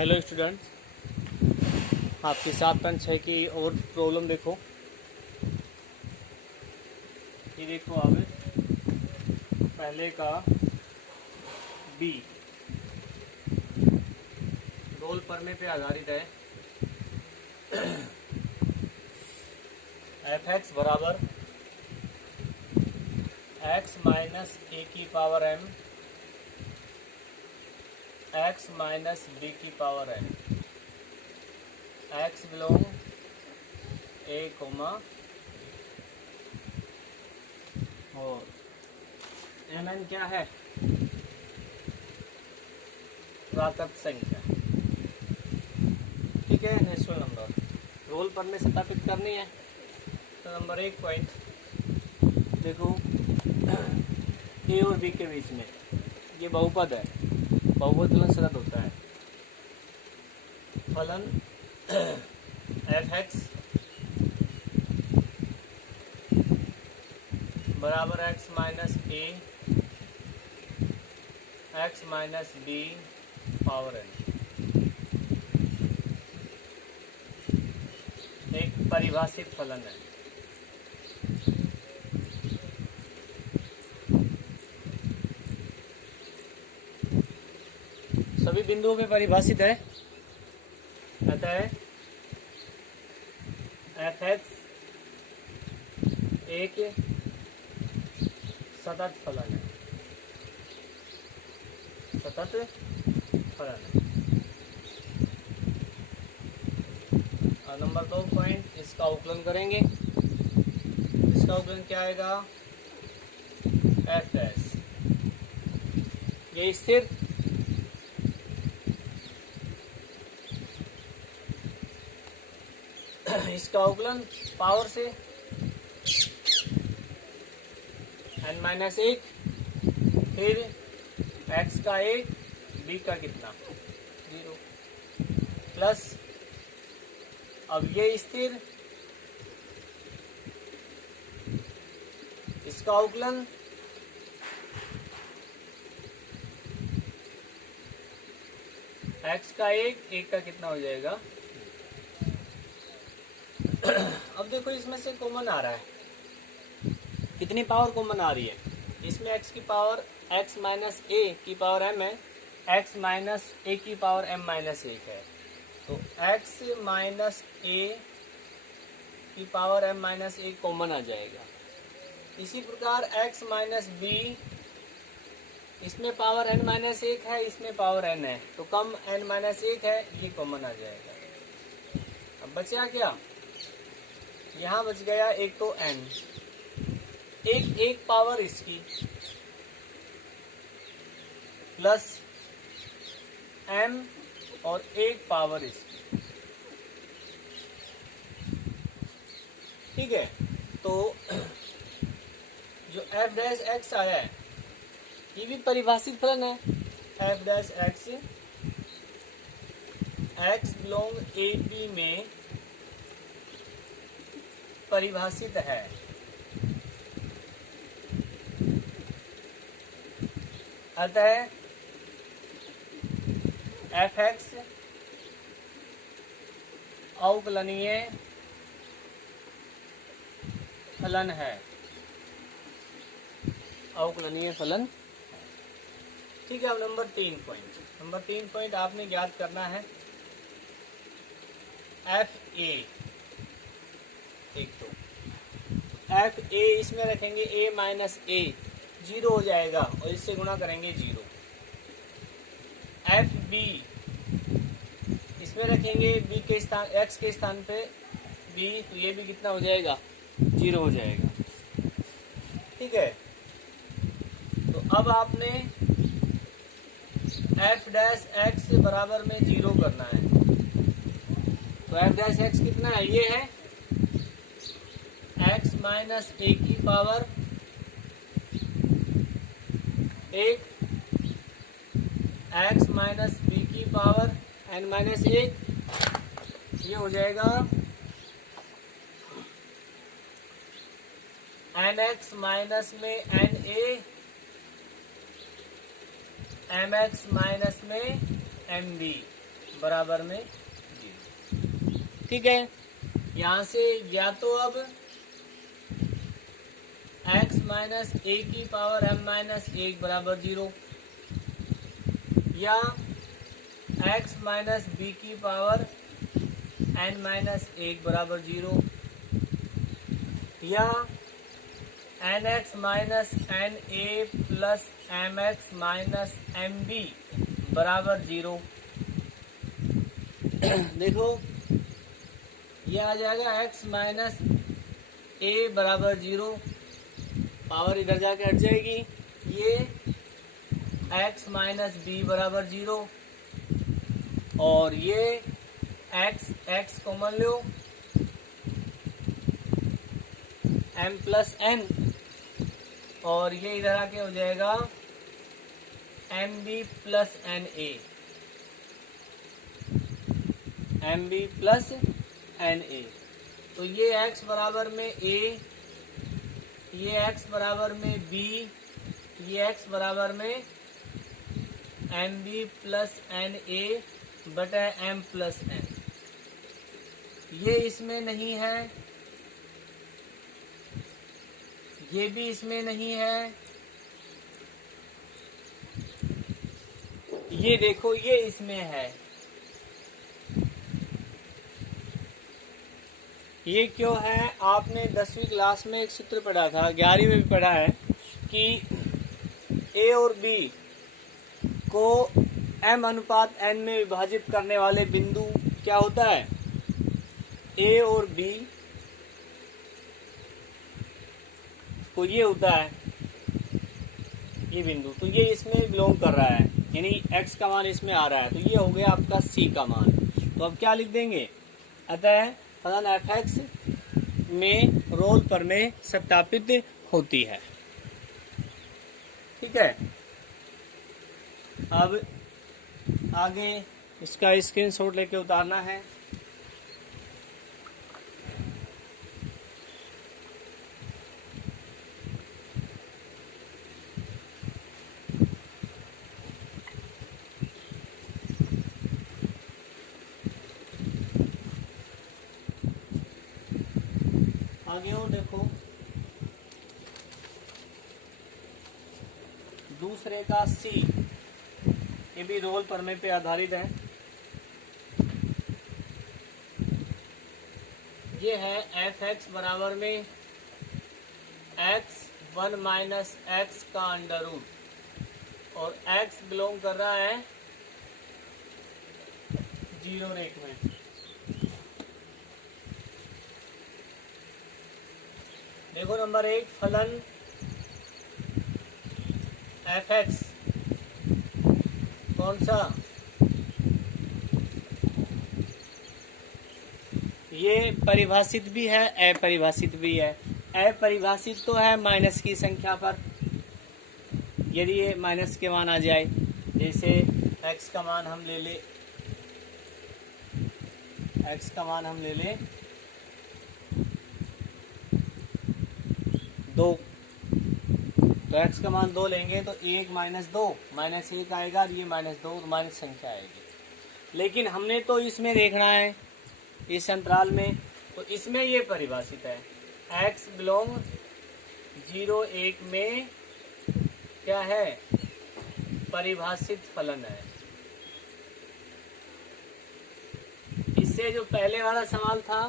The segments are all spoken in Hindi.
हेलो स्टूडेंट्स, आपके 7.6 की और प्रॉब्लम देखो। ये देखो आप पहले का बी रोल पढ़ने पे आधारित है। एफ एक्स बराबर एक्स माइनस ए की power m x minus b की power n x belong a comma और एम एन क्या है? प्राकृत संख्या। ठीक है, नेचुरल नंबर रोल पर में सत्यापित करनी है। तो नंबर 1 पॉइंट देखो, ए और बी के बीच में ये बहुपद है। बहुपद फलन सरल होता है। फलन एफ एक्स बराबर x minus a x minus b power n एक परिभाषित फलन है। सभी बिंदुओं पे परिभाषित है। अतः एफ एक्स एक सतत फलन है। सतत फलन है। और नंबर 2 पॉइंट, इसका अवकलन करेंगे। इसका अवकलन क्या आएगा? एफ डैश ये स्थिर इसका अवकलन पावर से n माइनस 1 फिर x का 1 b का कितना 0 प्लस अब ये स्थिर इसका अवकलन x का 1 का कितना हो जाएगा। अब देखो, इसमें से कॉमन आ रहा है। कितनी पावर कॉमन आ रही है? इसमें x की पावर x माइनस ए की पावर m है, x माइनस ए की पावर m माइनस 1 है। तो x माइनस ए की पावर m माइनस 1 कॉमन आ जाएगा। इसी प्रकार x माइनस बी, इसमें पावर n माइनस 1 है, इसमें पावर n है, तो कम n माइनस 1 है, ये कॉमन आ जाएगा। अब बचा क्या? यहाँ बच गया एक तो n, एक पावर इसकी प्लस m और एक पावर इसकी। ठीक है, तो जो f डैश x आया है ये भी परिभाषित फलन है। f dash x x belong a b में परिभाषित है। अतः एफ एक्स अवकलनीय फलन है। अवकलनीय फलन। ठीक है, अब नंबर 3 पॉइंट आपने ज्ञात करना है। एफ ए एक तो एफ ए इसमें रखेंगे ए माइनस ए 0 हो जाएगा और इससे गुणा करेंगे 0। एफ बी इसमें रखेंगे बी के स्थान एक्स के स्थान पे बी, तो ये भी कितना हो जाएगा 0 हो जाएगा। ठीक है, तो अब आपने एफ डैश एक्स बराबर में 0 करना है। तो एफ डैश एक्स कितना है? ये है x माइनस ए की पावर 1 x माइनस बी की पावर n माइनस 1। ये हो जाएगा एन एक्स माइनस में n a m x minus में एम बी बराबर में 0। ठीक है, यहाँ से या तो अब x माइनस ए की पावर m माइनस 1 बराबर 0, या x माइनस बी की पावर n माइनस 1 बराबर 0, या nx minus n a plus m x minus m b बराबर 0। देखो ये आ जाएगा x माइनस ए बराबर 0, पावर इधर जाके हट जाएगी, ये x माइनस बी बराबर 0, और ये x कॉमन लो, m प्लस n, और ये इधर आके हो जाएगा m b plus n a, m b plus n a. तो ये x बराबर में a, ये x बराबर में b, ये x बराबर में m b plus n a बटा एम प्लस एन। ये इसमें नहीं है, ये भी इसमें नहीं है, ये देखो ये इसमें है। ये क्यों है? आपने 10वीं क्लास में एक सूत्र पढ़ा था, 11वीं में भी पढ़ा है कि a और b को m अनुपात n में विभाजित करने वाले बिंदु क्या होता है? a और b को ये होता है ये बिंदु, तो ये इसमें बिलोंग कर रहा है, यानी x का मान इसमें आ रहा है, तो ये हो गया आपका c का मान। तो अब क्या लिख देंगे? अतः फलन f(x) में रोल प्रमेय सत्यापित होती है। ठीक है, अब आगे इसका स्क्रीनशॉट लेके उतारना है। आगे और देखो, दूसरे का C, ये भी रोल प्रमेय पे आधारित है। ये है f(x) बराबर में x(1 माइनस x) का अंडर रूट, और x बिलोंग कर रहा है 0 रेख में। देखो नंबर 1, फलन f(x) कौन सा? ये परिभाषित भी है, अपरिभाषित भी है। अपरिभाषित तो है माइनस की संख्या पर, यदि ये माइनस के मान आ जाए, जैसे x का मान हम ले ले, x का मान हम ले लें 2, तो x का मान 2 लेंगे तो 1 माइनस 2 माइनस 1 आएगा, और ये माइनस 2 तो माइनस संख्या आएगी। लेकिन हमने तो इसमें देखना है, इस अंतराल में, तो इसमें ये परिभाषित है x बिलोंग 0 1 में क्या है? परिभाषित फलन है। इससे जो पहले वाला सवाल था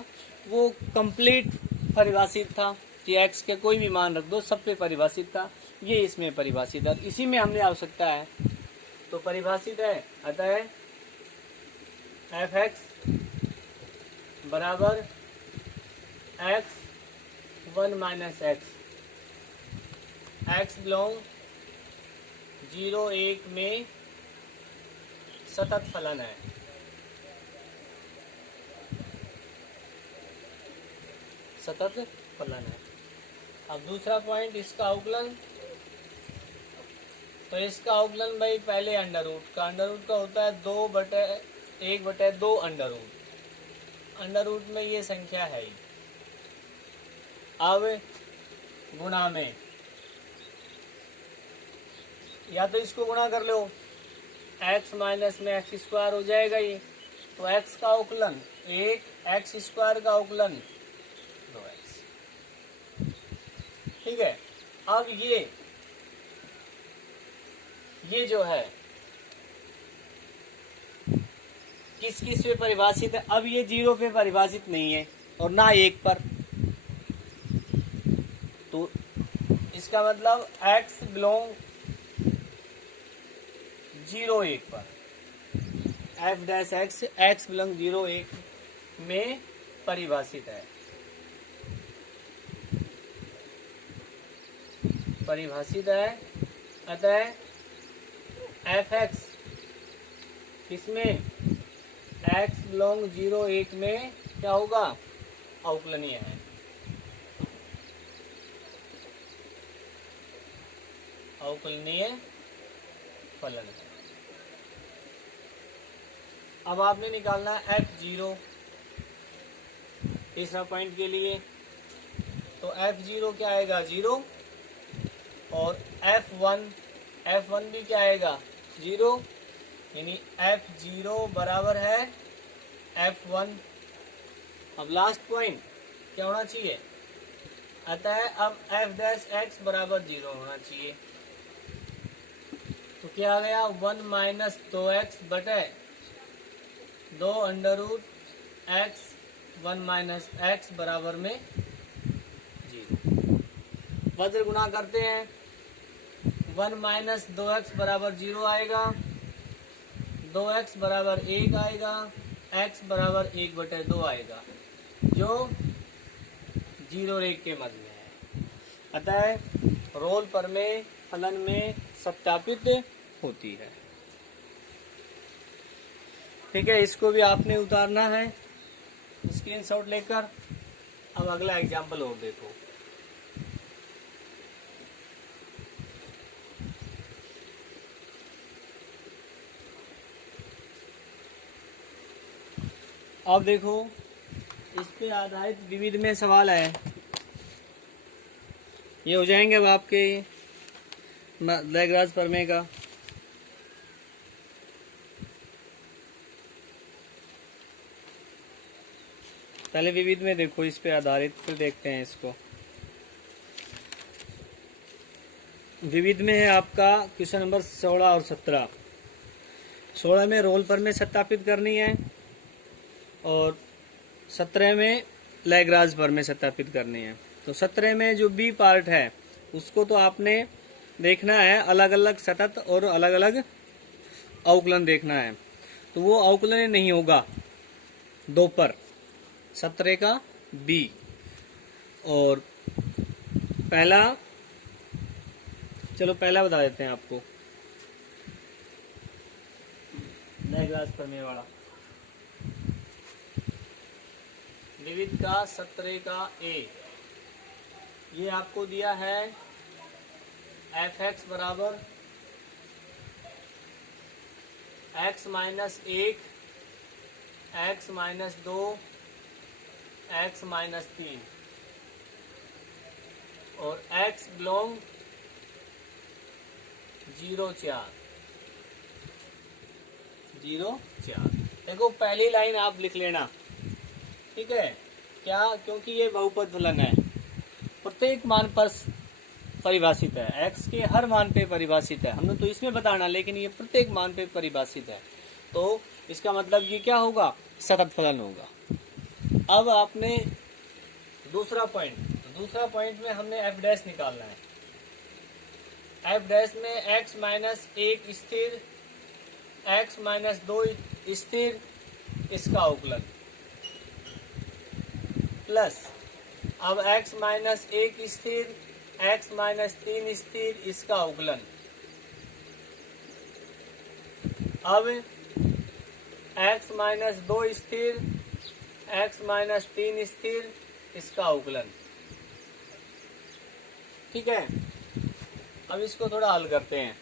वो कंप्लीट परिभाषित था कि x के कोई भी मान रख दो, सब पे परिभाषित था। ये इसमें परिभाषित है, इसी में हमने आवश्यकता है तो परिभाषित है। अतः f(x) बराबर x(1 minus x), x belong 0 1 में सतत फलन है। सतत फलन है। अब दूसरा पॉइंट, इसका अवकलन। तो इसका अवकलन भाई पहले अंडर रूट का होता है 2/1/2 अंडर रूट। अंडर रूट में ये संख्या है ही। अब गुणा में, या तो इसको गुणा कर लो, x माइनस में x स्क्वायर हो जाएगा ये, तो x का अवकलन 1, x स्क्वायर का अवकलन 2x। ठीक है। अब ये जो है किस किस पे परिभाषित है? अब ये 0 पे परिभाषित नहीं है और ना 1 पर, तो इसका मतलब x बिलोंग 0, 1 पर, f डैश x बिलोंग 0, 1 में परिभाषित है। अतः fx किसमें? x बिलोंग 0, 1 में क्या होगा? अवकलनीय है। अवकलनीय फलन है। अब आपने निकालना है f0 तीसरा पॉइंट के लिए। तो f0 क्या आएगा? 0। और f1 भी क्या आएगा? 0। यानी f0 बराबर है f1। अब लास्ट पॉइंट क्या होना चाहिए? अतः अब f डैश x बराबर 0 होना चाहिए। तो क्या आ गया? 1 माइनस 2x बटे 2 under root x 1 minus x बराबर में 0। वज्र गुना करते हैं। 1 माइनस 2x बराबर 0 आएगा, 2x बराबर 1 आएगा, x बराबर 1 बटे 2 आएगा, जो 0 रेख के मध्य में है। अतः रोल प्रमेय फलन में सत्यापित होती है। ठीक है, इसको भी आपने उतारना है स्क्रीनशॉट लेकर। अब अगला एग्जाम्पल और देखो। अब देखो, इस पे आधारित विविध में सवाल है। ये हो जाएंगे अब आपके लैग्रांज प्रमेय का। पहले विविध में देखो, इस पे आधारित, फिर देखते हैं इसको। विविध में है आपका क्वेश्चन नंबर 16 और 17। 16 में रोल प्रमेय सत्यापित करनी है और 17 में लैग्रांज प्रमेय सत्यापित करनी है। तो 17 में जो बी पार्ट है उसको तो आपने देखना है, अलग अलग सतत और अलग अलग अवकलन देखना है। तो वो अवकलन नहीं होगा 2 पर, 17 का बी। और पहला, चलो पहला बता देते हैं आपको, लैग्रांज प्रमेय वाला। विविध का 17 का ए, ये आपको दिया है f(x) बराबर x minus 1, x minus 2, x minus 3 और x बिलोंग 0, 4। देखो पहली लाइन आप लिख लेना, ठीक है क्या? क्योंकि ये बहुपद फलन है, प्रत्येक मान पर परिभाषित है, x के हर मान पे परिभाषित है। हमने तो इसमें बताना, लेकिन ये प्रत्येक मान पे परिभाषित है, तो इसका मतलब ये क्या होगा? सतत फलन होगा। अब आपने दूसरा पॉइंट में हमने f डैश निकालना है। f डैश में x माइनस 1 स्थिर, x माइनस 2 स्थिर, इसका अवकलन, प्लस अब x माइनस 1 स्थिर, x माइनस 3 स्थिर, इसका अवकलन। अब x माइनस 2 स्थिर, x माइनस 3 स्थिर, इसका अवकलन। ठीक है, अब इसको थोड़ा हल करते हैं।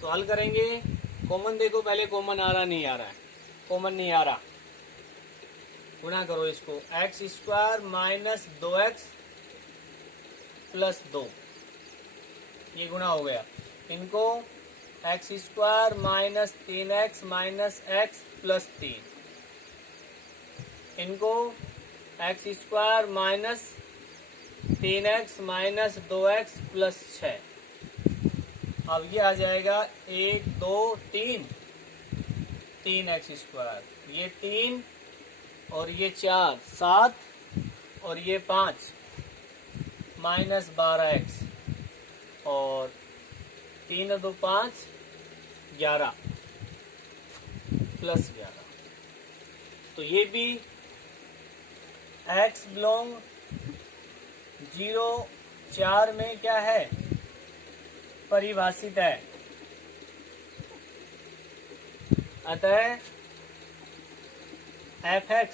तो हल करेंगे, कॉमन देखो, पहले कॉमन आ रहा नहीं आ रहा है, कॉमन नहीं आ रहा, गुणा करो इसको, x square minus 2x plus 2, ये गुणा हो गया। इनको x square minus 3x minus x plus 3, इनको x square minus 3x minus 2x plus 6। अब ये आ जाएगा 1 2 3, 3x स्क्वायर, ये 3 और ये 4 7 और ये 5 माइनस 12x और 3 और 2 5 11 प्लस 11। तो ये भी x बिलोंग 0 4 में क्या है, परिभाषित है। अतः fx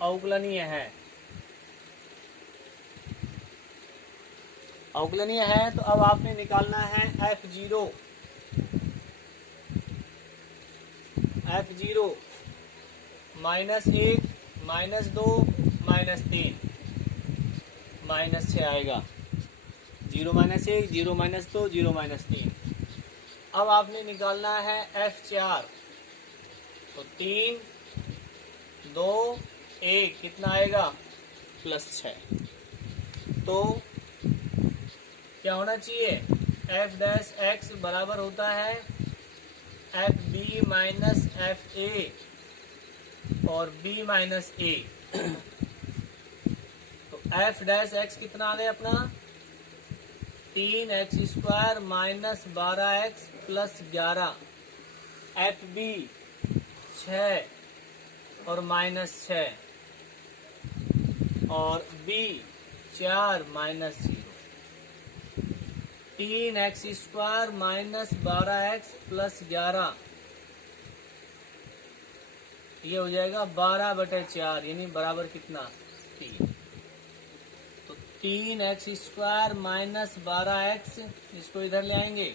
अवकलनीय है। अवकलनीय है तो अब आपने निकालना है f0 -1 -2 -3 -6 आएगा। 0 -1 0 -2 0 -3। अब आपने निकालना है f4, तो 3 2 1 कितना आएगा, +6। तो क्या होना चाहिए, f डैश x बराबर होता है fb माइनस fa और b माइनस a। तो f डैश x कितना आ गया अपना, 3x square minus 12x plus 11, fb 6 और माइनस 6 और b 4 minus 0, 3x square minus 12x plus 11, ये हो जाएगा 12/4 यानी बराबर कितना, 3। तो 3x स्क्वायर माइनस 12x, इसको इधर ले आएंगे,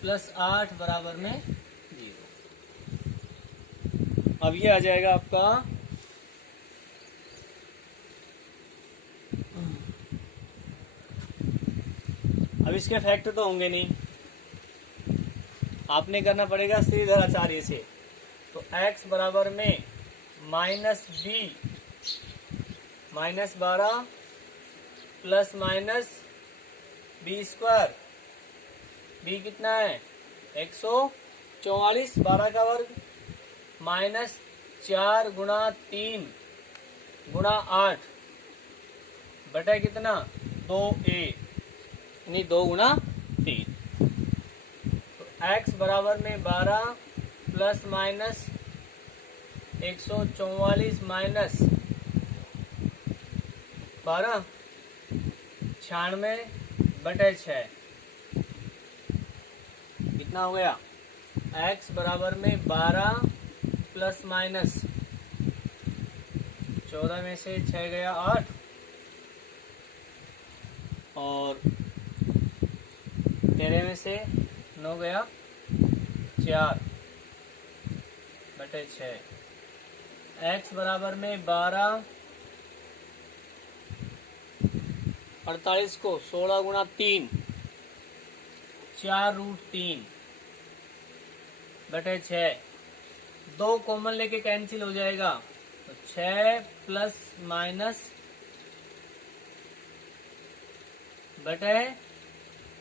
प्लस 8 बराबर में 0। अब ये आ जाएगा आपका अब इसके फैक्टर तो होंगे नहीं, आपने करना पड़ेगा श्रीधर आचार्य से। तो x बराबर में minus b -12 plus minus b square, b कितना है 144, 12 का वर्ग माइनस 4 गुणा 3 गुणा 8 बटा कितना 2a यानी 2 गुणा 3। तो x बराबर में 12 प्लस माइनस 144 माइनस 12 96/6 कितना हो गया, x बराबर में 12 प्लस माइनस 14 में से 6 गया 8 और 13 में से 9 गया 4/6। x बराबर में 12 48 को 16 गुणा 3 4√3/6, 2 कॉमन लेके कैंसिल हो जाएगा, तो 6 प्लस माइनस बटे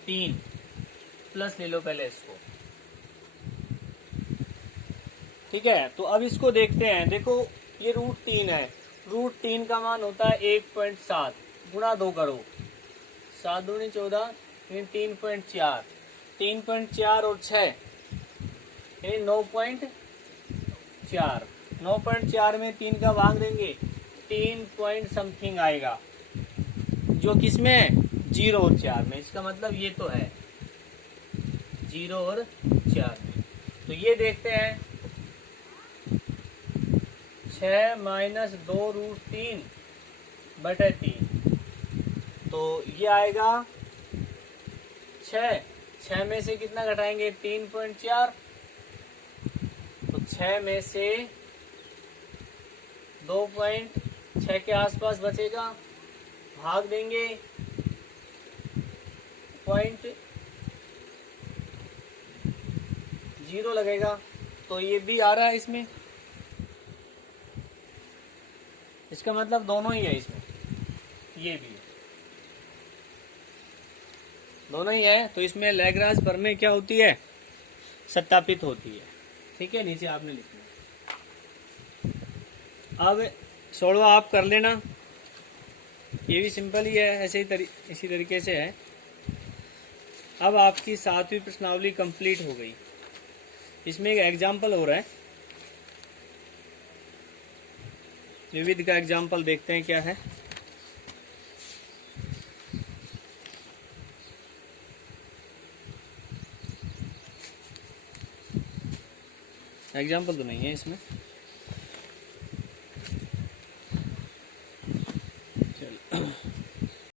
3 प्लस ले लो पहले इसको, ठीक है। तो अब इसको देखते हैं, देखो ये √3 है, √3 का मान होता है 1.7 गुणा 2 करो, 7 दूनी 14 यानी 3.4, 3.4 और 6 यानी 9.4, 9.4 में 3 का भाग देंगे 3 पॉइंट समथिंग आएगा, जो किसमें 0 और 4 में, इसका मतलब ये तो है 0 और 4 में। तो ये देखते हैं 6 माइनस 2√3/3, तो ये आएगा 6 में से कितना घटाएंगे 3.4, तो 6 में से 2.6 के आसपास बचेगा, भाग देंगे 0 लगेगा तो ये भी आ रहा है इसमें, इसका मतलब दोनों ही है इसमें, ये भी दोनों ही है। तो इसमें लैग्रांज प्रमेय क्या होती है, सत्यापित होती है। ठीक है, नीचे आपने लिखना। अब 16वां आप कर लेना, ये भी सिंपल ही है, ऐसे ही इसी तरीके से है। अब आपकी 7वीं प्रश्नावली कंप्लीट हो गई। इसमें एक एग्जाम्पल हो रहा है, विविध का एग्जाम्पल देखते हैं क्या है। एग्जाम्पल तो नहीं है इसमें।